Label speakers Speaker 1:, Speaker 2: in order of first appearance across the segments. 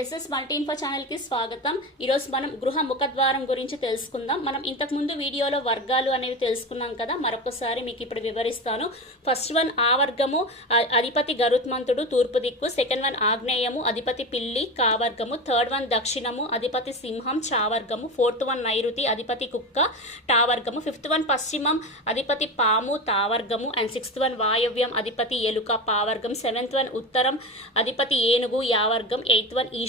Speaker 1: SS multi info ఛానల్కి స్వాగతం. ఈరోజు మనం గృహ ముఖద్వారం గురించి తెలుసుకుందాం. మనం ఇంతకుముందు వీడియోలో వర్గాలు అనేవి తెలుసుకున్నాం కదా మరొకసారి మీకు ఇప్పుడు వివరిస్తాను. ఫస్ట్ వన్ ఆ వర్గము అధిపతి గరుత్మంతుడు తూర్పు దిక్కు సెకండ్ వన్ ఆగ్నేయము అధిపతి పిల్లి కావర్గము థర్డ్ వన్ దక్షిణము అధిపతి సింహం చావర్గము ఫోర్త్ వన్ నైరుతి అధిపతి కుక్క టావర్గము ఫిఫ్త్ వన్ పశ్చిమం అధిపతి పాము తావర్గము అండ్ సిక్స్త్ వన్ వాయవ్యం అధిపతి ఎలుక పావర్గం సెవెంత్ వన్ ఉత్తరం అధిపతి ఏనుగు యావర్గం ఎయిత్ వన్ ఈశాన్యం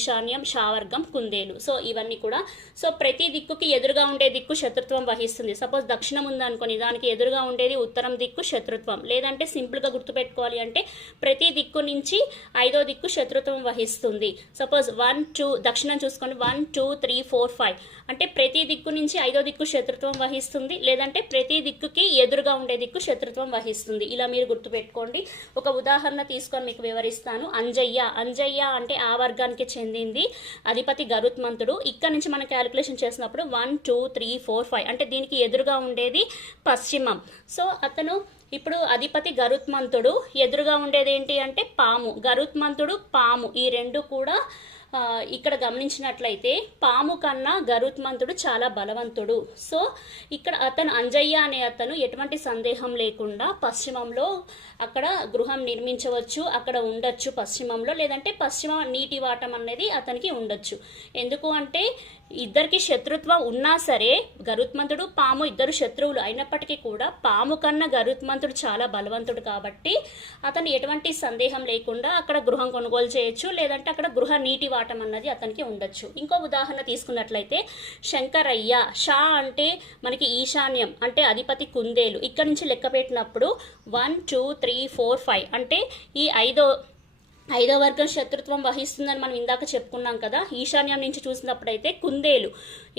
Speaker 1: షావర్గం కుందేలు. సో ఇవన్నీ కూడా సో ప్రతి దిక్కుకి ఎదురుగా ఉండే దిక్కు శత్రుత్వం వహిస్తుంది. సపోజ్ దక్షిణం ఉందనుకోని దానికి ఎదురుగా ఉండేది ఉత్తరం దిక్కు శత్రుత్వం. లేదంటే సింపుల్గా గుర్తుపెట్టుకోవాలి అంటే ప్రతి దిక్కు నుంచి ఐదో దిక్కు శత్రుత్వం వహిస్తుంది. సపోజ్ వన్ టూ దక్షిణం చూసుకోండి one two three four five. అంటే ప్రతి దిక్కు నుంచి ఐదో దిక్కు శత్రుత్వం వహిస్తుంది లేదంటే ప్రతి దిక్కుకి ఎదురుగా ఉండే దిక్కు శత్రుత్వం వహిస్తుంది. ఇలా మీరు గుర్తుపెట్టుకోండి. ఒక ఉదాహరణ తీసుకొని మీకు వివరిస్తాను. అంజయ్య. అంజయ్య అంటే ఆ వర్గానికి చెందింది అధిపతి గరుత్మంతుడు. ఇక్కడ నుంచి మనం క్యాలిక్యులేషన్ చేసినప్పుడు one two three four five అంటే దీనికి ఎదురుగా ఉండేది పశ్చిమం. సో అతను ఇప్పుడు అధిపతి గరుత్మంతుడు. ఎదురుగా ఉండేది ఏంటి అంటే పాము. గరుత్మంతుడు పాము. ఈ రెండు కూడా ఇక్కడ గమనించినట్లయితే పాము కన్నా గరుత్మంతుడు చాలా బలవంతుడు. సో ఇక్కడ అతను అంజయ్య అనే అతను ఎటువంటి సందేహం లేకుండా పశ్చిమంలో అక్కడ గృహం నిర్మించవచ్చు అక్కడ ఉండొచ్చు పశ్చిమంలో. లేదంటే పశ్చిమ నీటి వాటం అనేది అతనికి ఉండొచ్చు. ఎందుకు అంటే ఇద్దరికి శత్రుత్వం ఉన్నా సరే గరుత్మంతుడు పాము ఇద్దరు శత్రువులు అయినప్పటికీ కూడా పాము కన్నా గరుత్మంతుడు చాలా బలవంతుడు కాబట్టి అతను ఎటువంటి సందేహం లేకుండా అక్కడ గృహం కొనుగోలు చేయొచ్చు. లేదంటే అక్కడ గృహ నీటి పాఠం అన్నది అతనికి ఉండొచ్చు. ఇంకో ఉదాహరణ తీసుకున్నట్లయితే శంకరయ్య షా అంటే మనకి ఈశాన్యం అంటే అధిపతి కుందేలు. ఇక్కడ నుంచి లెక్క పెట్టినప్పుడు one two three four five అంటే ఈ ఐదో ఐదో వర్గం శత్రుత్వం వహిస్తుందని మనం ఇందాక చెప్పుకున్నాం కదా ఈశాన్యం నుంచి చూసినప్పుడైతే కుందేలు.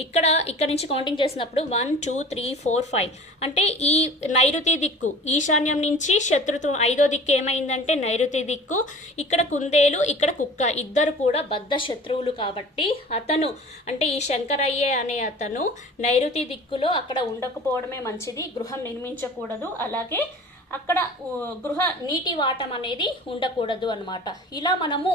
Speaker 1: ఇక్కడ ఇక్కడ నుంచి కౌంటింగ్ చేసినప్పుడు one two three four five అంటే ఈ నైరుతి దిక్కు ఈశాన్యం నుంచి శత్రుత్వం ఐదో దిక్కు ఏమైందంటే నైరుతి దిక్కు ఇక్కడ కుందేలు ఇక్కడ కుక్క. ఇద్దరు కూడా బద్ధ శత్రువులు కాబట్టి అతను అంటే ఈ శంకరయ్య అనే అతను నైరుతి దిక్కులో అక్కడ ఉండకపోవడమే మంచిది గృహం నిర్మించకూడదు. అలాగే అక్కడ గృహ నీటి వాటం అనేది ఉండకూడదు అనమాట ఇలా మనము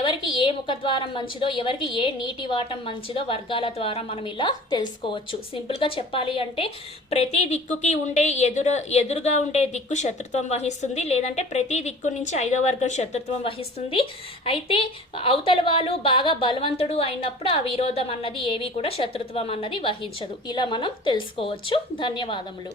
Speaker 1: ఎవరికి ఏ ముఖద్వారం మంచిదో ఎవరికి ఏ నీటి వాటం మంచిదో వర్గాల ద్వారా మనం ఇలా తెలుసుకోవచ్చు. సింపుల్గా చెప్పాలి అంటే ప్రతి దిక్కుకి ఉండే ఎదురు ఎదురుగా ఉండే దిక్కు శత్రుత్వం వహిస్తుంది లేదంటే ప్రతి దిక్కు నుంచి ఐదో వర్గం శత్రుత్వం వహిస్తుంది. అయితే అవతల వాళ్ళు బాగా బలవంతుడు అయినప్పుడు ఆ విరోధం అన్నది ఏవి కూడా శత్రుత్వం అన్నది వహించదు. ఇలా మనం తెలుసుకోవచ్చు. ధన్యవాదములు.